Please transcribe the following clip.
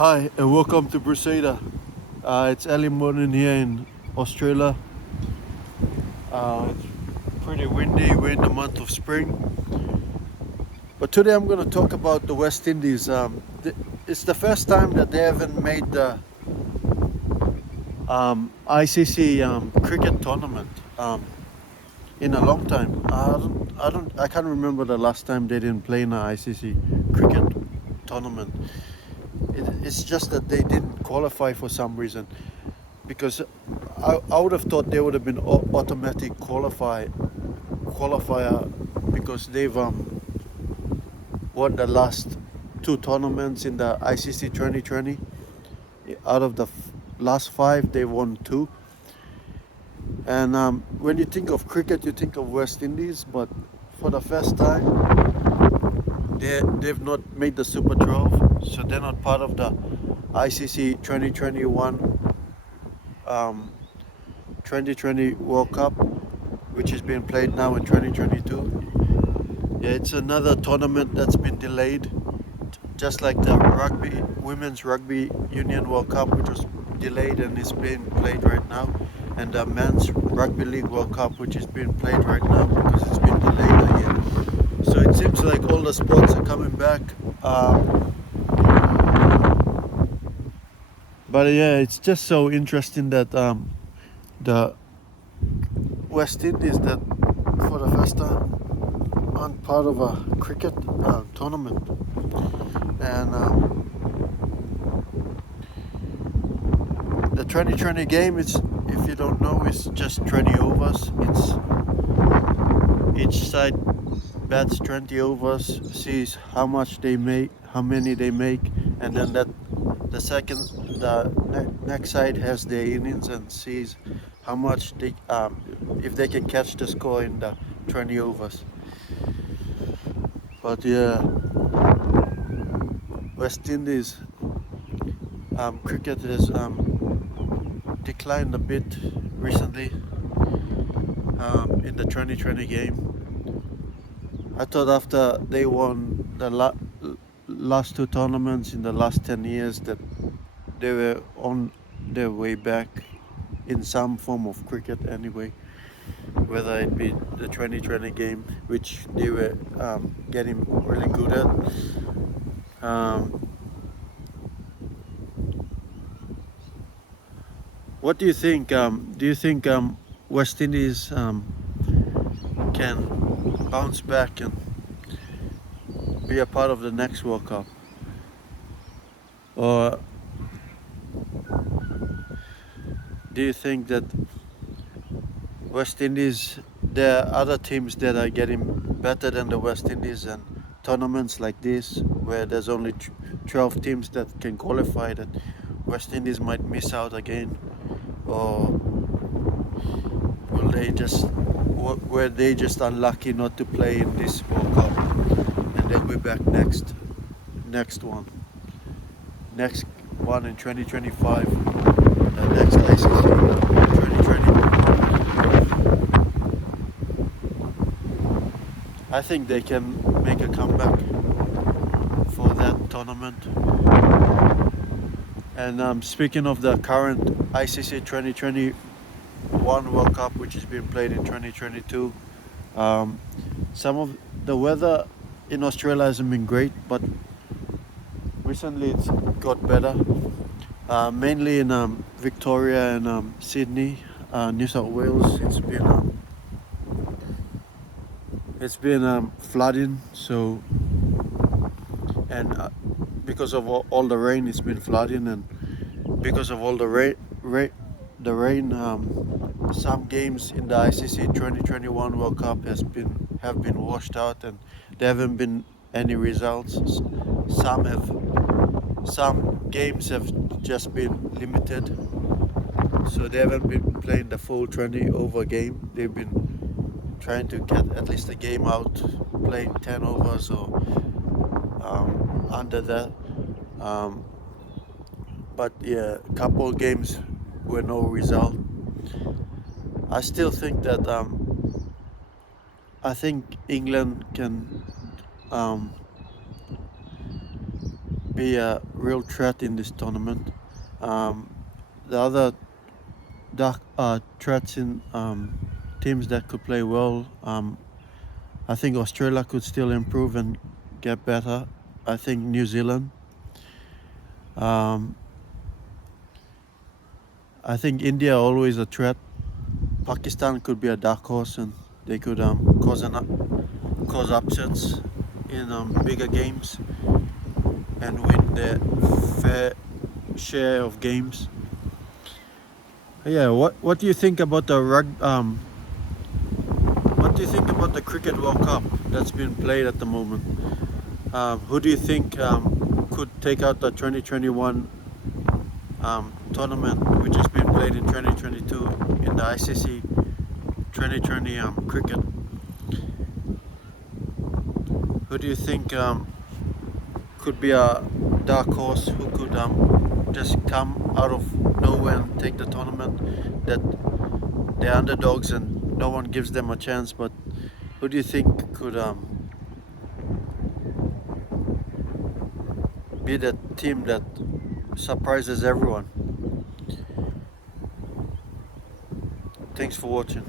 Hi and welcome to Bruseda. It's early morning here in Australia. It's pretty windy. We're in the month of spring. But today I'm going to talk about the West Indies. It's the first time that they haven't made the ICC cricket tournament in a long time. I can't remember the last time they didn't play in an ICC cricket tournament. It's just that they didn't qualify for some reason. Because I would have thought they would have been automatic qualifier because they've won the last two tournaments in the ICC 2020. Out of the last five, they won two. And when you think of cricket, you think of West Indies, but for the first time, they've not made the Super 12, so they're not part of the ICC 2021 2020 World Cup, which is being played now in 2022. Yeah, it's another tournament that's been delayed, just like the Women's Rugby Union World Cup, which was delayed and is being played right now, and the Men's Rugby League World Cup, which is being played right now because it's been delayed a year. So it seems like all the sports are coming back. But yeah, it's just so interesting that the West Indies, that for the first time aren't part of a cricket tournament. And the 2020 game, is, if you don't know, is just 20 overs. It's each side bats 20 overs, sees how much they make, how many they make, and then the next side has their innings and sees how much they if they can catch the score in the 20 overs. But yeah, West Indies cricket has declined a bit recently in the 2020 game. I thought after they won the last two tournaments in the last 10 years that they were on their way back in some form of cricket anyway, whether it be the 2020 game, which they were getting really good at. What do you think? Do you think West Indies can bounce back and be a part of the next World Cup? Or do you think that West Indies, there are other teams that are getting better than the West Indies, and tournaments like this where there's only 12 teams that can qualify, that West Indies might miss out again? Or were they just unlucky not to play in this World Cup and they'll be back next one in 2025, the next ICC 2020. I think they can make a comeback for that tournament. And speaking of the current ICC 2021 World Cup, which is being played in 2022, some of the weather in Australia hasn't been great, but recently it's got better. Mainly in Victoria and Sydney, New South Wales, it's been flooding. So, and because of all the rain, it's been flooding, and because of all the rain, some games in the ICC 2021 World Cup have been washed out, and there haven't been any results. Some games have just been limited, so they haven't been playing the full 20 over game. They've been trying to get at least a game out, playing 10 overs or under that. But yeah, a couple games were no result. I still think that I think England can be a real threat in this tournament. Um, the other dark threats in teams that could play well. I think Australia could still improve and get better. I think New Zealand. Um, I think India always a threat. Pakistan could be a dark horse and they could cause upsets in bigger games and win their fair share of games. Yeah, what do you think about the what do you think about the Cricket World Cup that's been played at the moment? Who do you think could take out the 2021 tournament, which has been played in 2022 in the ICC 2020 cricket? Who do you think could be a dark horse who could just come out of nowhere and take the tournament? That they're underdogs and no one gives them a chance, but who do you think could be the team that surprises everyone? Thanks for watching.